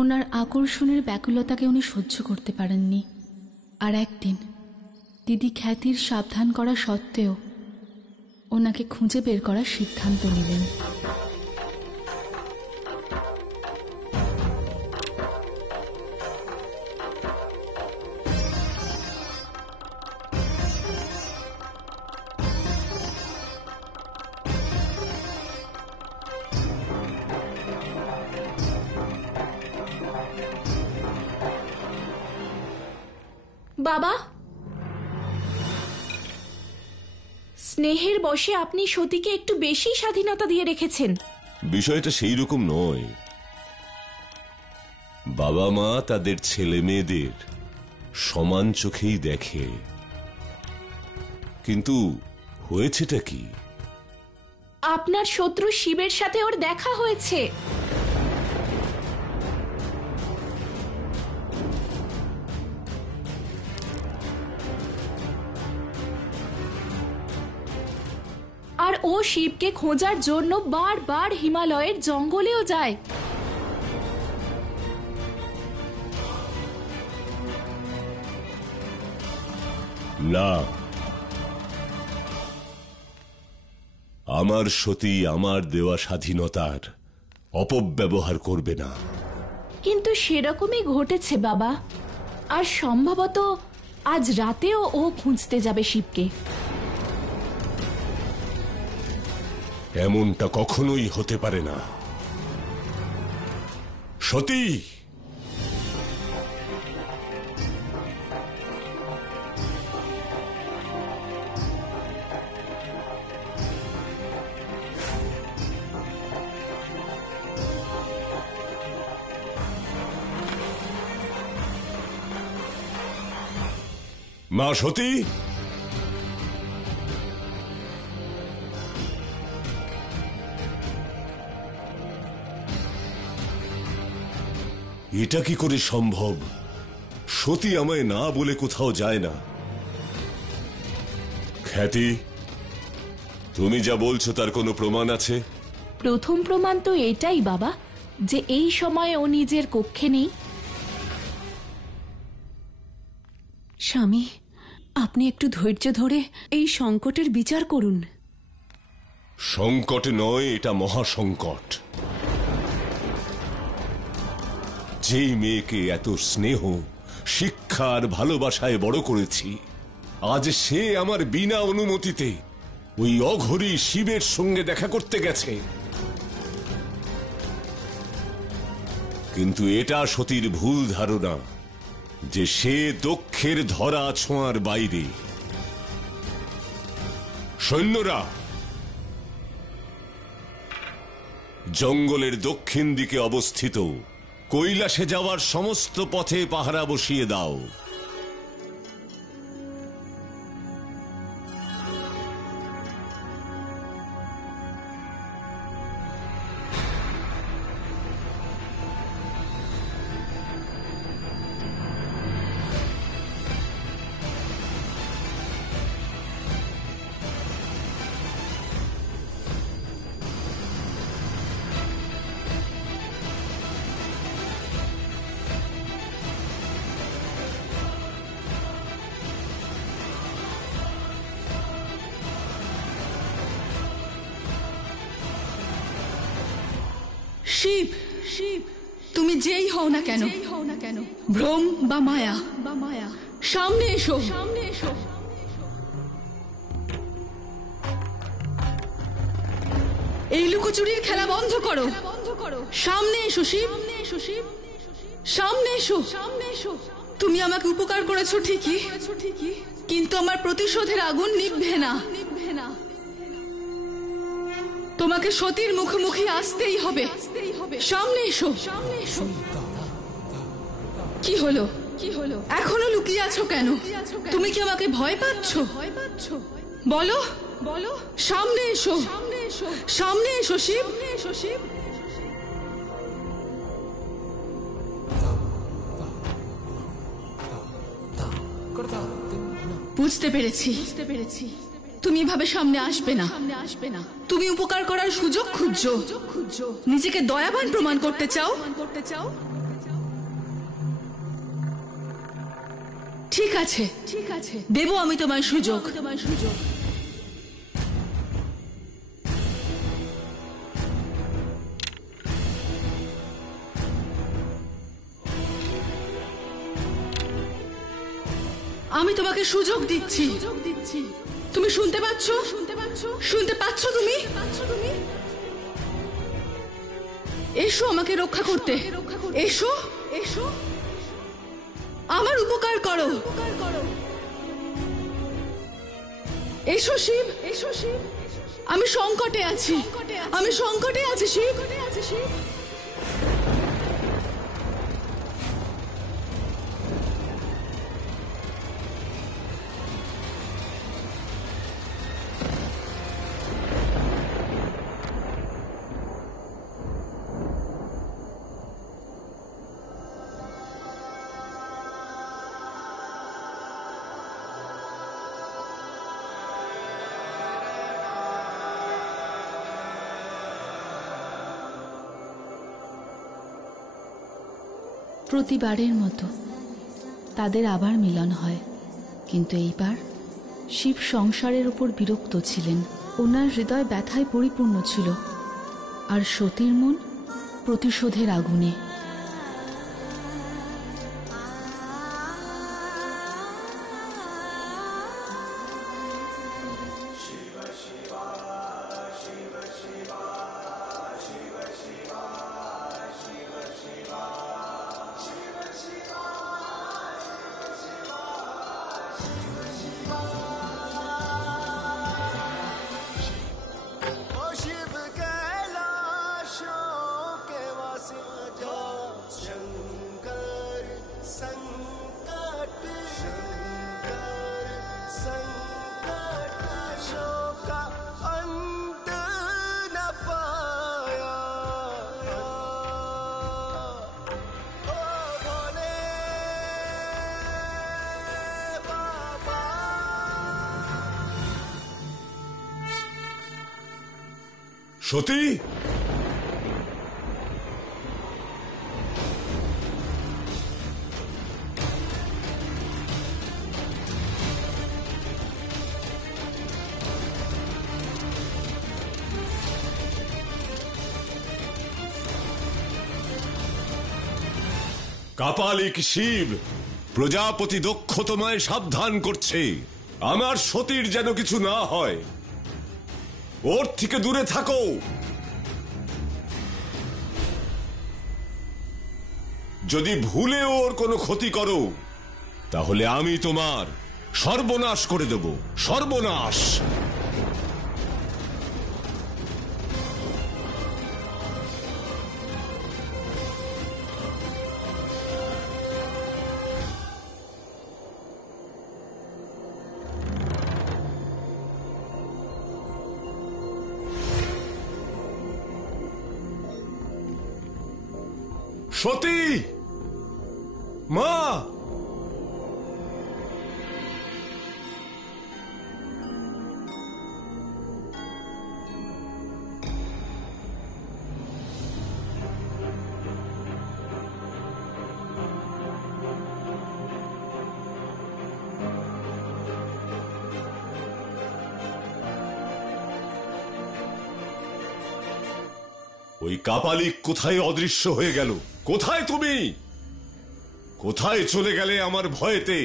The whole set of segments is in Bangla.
ওনার আকর্ষণের ব্যাকুলতাকে উনি সহ্য করতে পারেননি। আর একদিন দিদি খ্যাতির সাবধান করা সত্ত্বেও ওনাকে খুঁজে বের করার সিদ্ধান্ত নিলেন। বাবা, স্নেহের বশে আপনি সতীকে একটু বেশি স্বাধীনতা দিয়ে রেখেছেন। বিষয়টা সেই রকম নয়। বাবা মা তাদের ছেলে মেয়েদের সমান চোখেই দেখে, কিন্তু হয়েছেটা কি? আপনার শত্রু শিবের সাথে ওর দেখা হয়েছে। আর ও শিবকে খোঁজার জন্য বারবার হিমালয়ের জঙ্গলেও যায়। না, আমার সতী আমার দেওয়া স্বাধীনতার অপব্যবহার করবে না। কিন্তু সেরকমই ঘটেছে বাবা। আর সম্ভবত আজ রাতেও ও খুঁজতে যাবে শিবকে। এমনটা কখনোই হতে পারে না। সতী, মা সতী, এটা কি করে সম্ভব? সতী আমায় না বলে কোথাও যায় না। খ্যাতি, তুমি যা বলছো তার কোনো প্রমাণ আছে? প্রথম প্রমাণ তো এটাই বাবা, যে এই সময় ও নিজের কক্ষে নেই। স্বামী, আপনি একটু ধৈর্য ধরে এই সংকটের বিচার করুন। সংকট নয়, এটা মহাসংকট। যেই মেয়েকে এত স্নেহ, শিক্ষা আর ভালোবাসায় বড় করেছি, আজ সে আমার বিনা অনুমতিতে ওই অঘরী শিবের সঙ্গে দেখা করতে গেছে। কিন্তু এটা সতীর ভুল ধারণা যে সে দক্ষের ধরা ছোঁয়ার বাইরে। সৈন্যরা জঙ্গলের দক্ষিণ দিকে অবস্থিত কৈলাসে যাওয়ার সমস্ত পথে পাহারা বসিয়ে দাও। শিব, শিব, তুমি যেই হও না কেন, ভ্রম বা মায়া, সামনে এসো, সামনে এসো। এই লুকোচুরির খেলা বন্ধ করো। সামনে এসো শিব, সামনে এসো, সামনে এসো। তুমি আমাকে উপকার করেছো ঠিকই, কিন্তু আমার প্রতিশোধের আগুন নিভবে না। তোমাকে সতীর মুখোমুখি আসতেই হবে। সামনে এসো, সামনে এসো। কি হলো, কি হলো? এখনো লুকিয়ে আছো কেন? তুমি কি আমাকে ভয় পাচ্ছ? বলো, বলো। সামনে এসো, সামনে এসো, সামনে এসো শিব, এসো শিব। বুঝতে পেরেছি, বুঝতে পেরেছি। তুমি এভাবে সামনে আসবে না। তুমি উপকার করার সুযোগ খুঁজছো, নিজেকে দয়াবান প্রমাণ করতে চাও। ঠিক আছে দেবো আমি তোমায় সুযোগ। আমি তোমাকে সুযোগ দিচ্ছি। তুমি শুনতে পাচ্ছ? শুনতে পাচ্ছ তুমি? এসো আমাকে রক্ষা করতে, এসো এসো আমার উপকার করো। এসো শিব, এসো শিব, আমি সংকটে আছি, আমি সংকটে আছি শিব। প্রতিবারের মতো তাদের আবার মিলন হয়, কিন্তু এইবার শিব সংসারের ওপর বিরক্ত ছিলেন। ওনার হৃদয় ব্যথায় পরিপূর্ণ ছিল, আর সতীর মন প্রতিশোধের আগুনে। সতী, কাপালিক শিব প্রজাপতি দক্ষ তোমায় সাবধান করছে, আমার সতীর যেন কিছু না হয়। ওর থেকে দূরে থাকো। যদি ভুলে ওর কোনো ক্ষতি করো তাহলে আমি তোমার সর্বনাশ করে দেব, সর্বনাশ। সতী মা, ওই কাপালিক কোথায় অদৃশ্য হয়ে গেল? কোথায় তুমি? কোথায় চলে গেলে আমার ভয়েতে?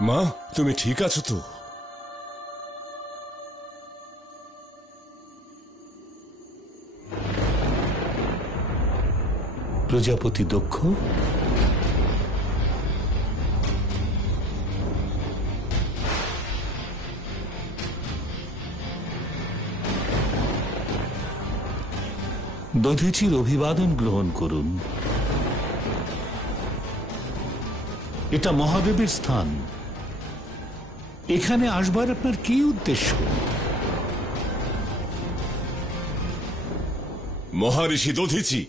মা, তুমি ঠিক আছো তো? প্রজাপতি দক্ষ, দধিচির অভিবাদন গ্রহণ করুন। এটা মহাদেবের স্থান। এখানে আসবার আপনার কি উদ্দেশ্য? মহারিষি দধিচি,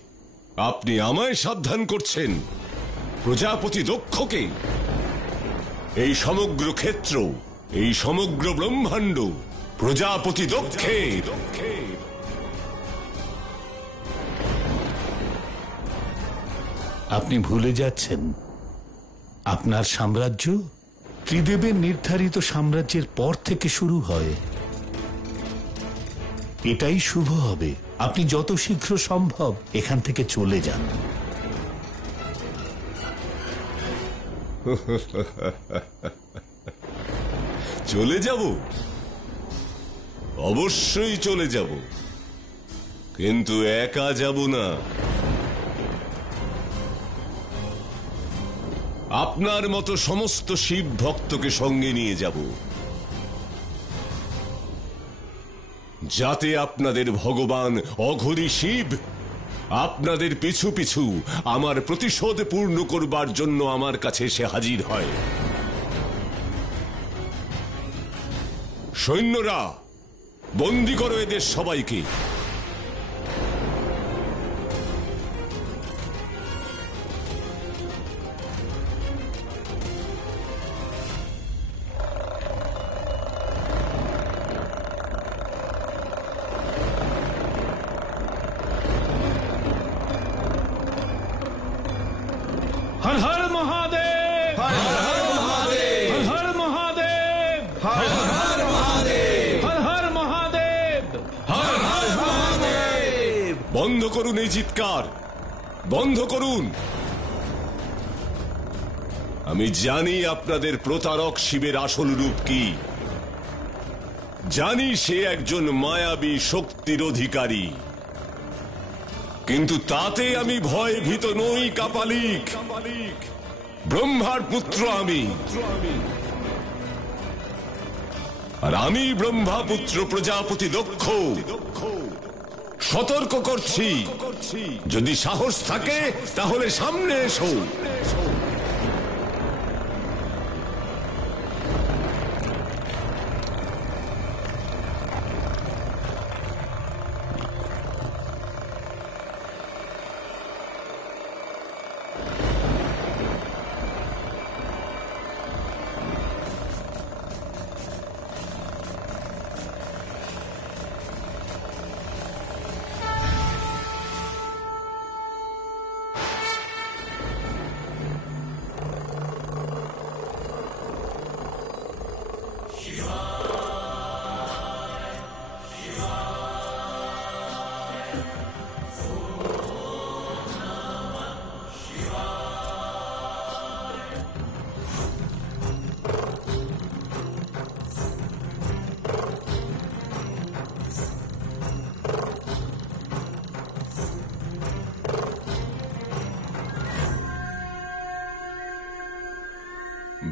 আপনি আমায় সাবধান করছেন? প্রজাপতি দক্ষকে? এই সমগ্র ক্ষেত্র, এই সমগ্র ব্রহ্মাণ্ড প্রজাপতি দক্ষে। আপনি ভুলে যাচ্ছেন আপনার সাম্রাজ্য ত্রিদেবের নির্ধারিত সাম্রাজ্যের পর থেকে শুরু হয়। এটাই শুভ হবে। আপনি যত শীঘ্র সম্ভব এখান থেকে চলে যান। চলে যাব? অবশ্যই চলে যাব, কিন্তু একা যাব না। আপনার মতো সমস্ত শিব ভক্তকে সঙ্গে নিয়ে যাব, যাতে আপনাদের ভগবান অঘরী শিব আপনাদের পিছু পিছু আমার প্রতিশোধ পূর্ণ করবার জন্য আমার কাছে এসে হাজির হয়। সৈন্যরা, বন্দী করো এদের সবাইকে। হর হর মহাদেব, হর হর মহাদেব, হর হর মহাদেব, হর হর মহাদেব, হর হর মহাদেব, হর হর মহাদেব। বন্ধ করুন এই চিৎকার, বন্ধ করুন। আমি জানি আপনাদের প্রতারক শিবের আসল রূপ কি। জানি সে একজন মায়াবী শক্তির অধিকারী, কিন্তু তাতে আমি ভয় ভীত নই। কাপালিক, ব্রহ্মার পুত্র আমি, আর আমি ব্রহ্মাপুত্র প্রজাপতি দক্ষ। সতর্ক করছি, যদি সাহস থাকে তাহলে সামনে এসো।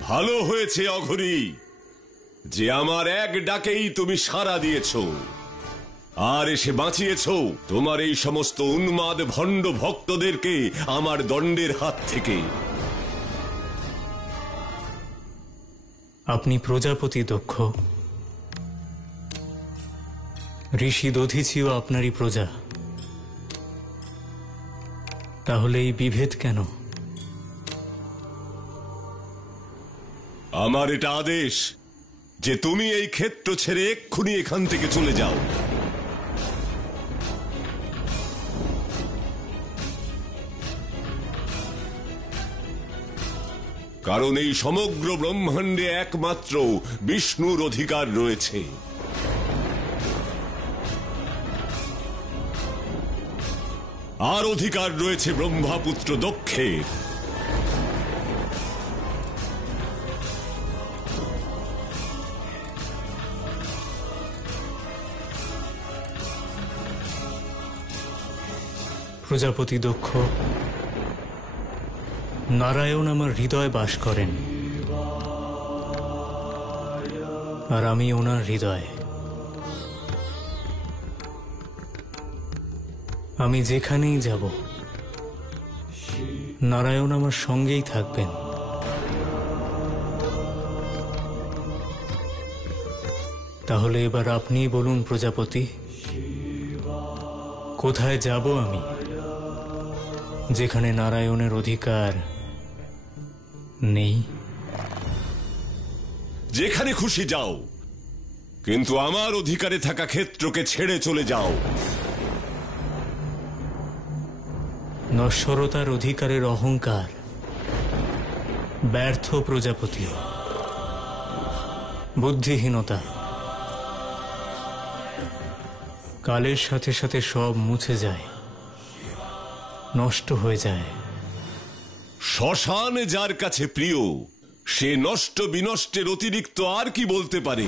ভালো হয়েছে অঘরী যে আমার এক ডাকেই তুমি সাড়া দিয়েছ আর এসে বাঁচিয়েছ তোমার এই সমস্ত উন্মাদ ভণ্ড ভক্তদেরকে আমার দণ্ডের হাত থেকে। আপনি প্রজাপতি দক্ষ, ঋষি দধিচিও আপনারই প্রজা, তাহলে এই বিভেদ কেন? আমার এটা আদেশ যে তুমি এই ক্ষেত্র ছেড়ে এক্ষুনি এখান থেকে চলে যাও। কারণ এই সমগ্র ব্রহ্মাণ্ডে একমাত্র বিষ্ণুর অধিকার রয়েছে। আর অধিকার রয়েছে ব্রহ্মাপুত্র দক্ষের। প্রজাপতি দক্ষ, নারায়ণ আমার হৃদয়ে বাস করেন, আর আমি ওনার হৃদয়ে। আমি যেখানেই যাব নারায়ণ আমার সঙ্গেই থাকবেন। তাহলে এবার আপনিই বলুন প্রজাপতি, কোথায় যাব আমি, যেখানে নারায়ণের অধিকার নেই? যেখানে খুশি যাও, কিন্তু আমার অধিকারে থাকা ক্ষেত্রকে ছেড়ে চলে যাও। নশ্বরতার অধিকারের অহংকার ব্যর্থ প্রজাপতি, বুদ্ধিহীনতা। কালের সাথে সাথে সব মুছে যায়, নষ্ট হয়ে যায়। শ্মশান যার কাছে প্রিয়, সে নষ্ট বিনষ্টের অতিরিক্ত আর কি বলতে পারে?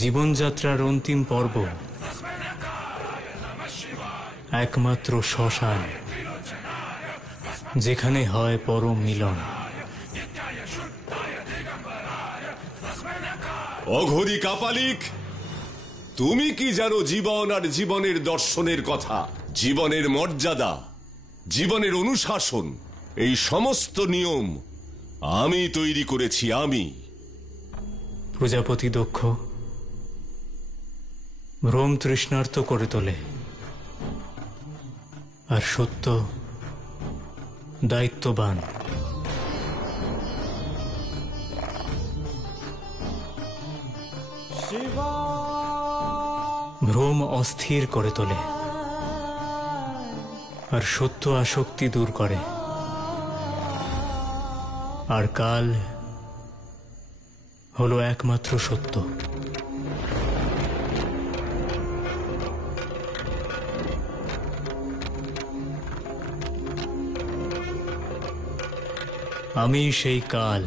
জীবনযাত্রার অন্তিম পর্ব একমাত্র শ্মশান, যেখানে হয় পরম মিলন। অঘরী কাপালিক, তুমি কি জানো জীবন আর জীবনের দর্শনের কথা, জীবনের মর্যাদা, জীবনের অনুশাসন, এই সমস্ত নিয়ম আমি তৈরি করেছি। আমি। প্রজাপতি দক্ষ ভ্রম তৃষ্ণার্ত করে তোলে, আর সত্য দায়িত্ববান। ভ্রম অস্থির করে তোলে, আর সত্য আসক্তি দূর করে। আর কাল হলো একমাত্র সত্য। আমি সেই কাল।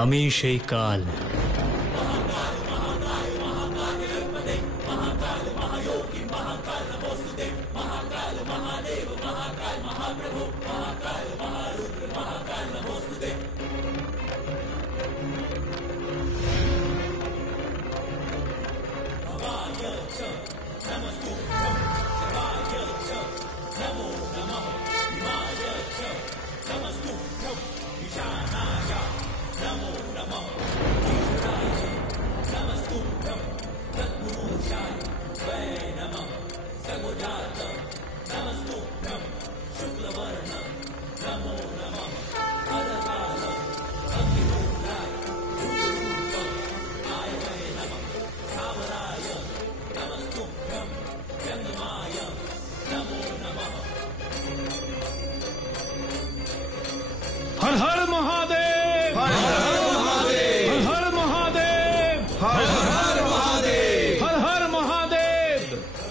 আমি সেই কাল। हर हर महादेव, हर हर महादेव, हर हर महादेव, हर हर महादेव, हर हर महादेव,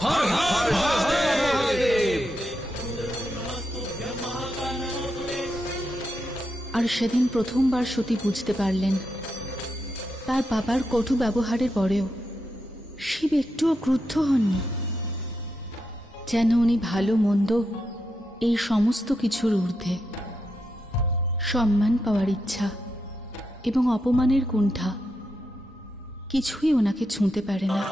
हर हर महादेव। আর সেদিন প্রথমবার সতী বুঝতে পারলেন, তার বাবার কটু ব্যবহারের পরেও শিব একটুও ক্রুদ্ধ হননি। যেন উনি ভালো মন্দ এই সমস্ত কিছুর ঊর্ধ্বে। সম্মান পাওয়ার ইচ্ছা এবং অপমানের কুণ্ঠা কিছুই ওনাকে ছুঁতে পারে না।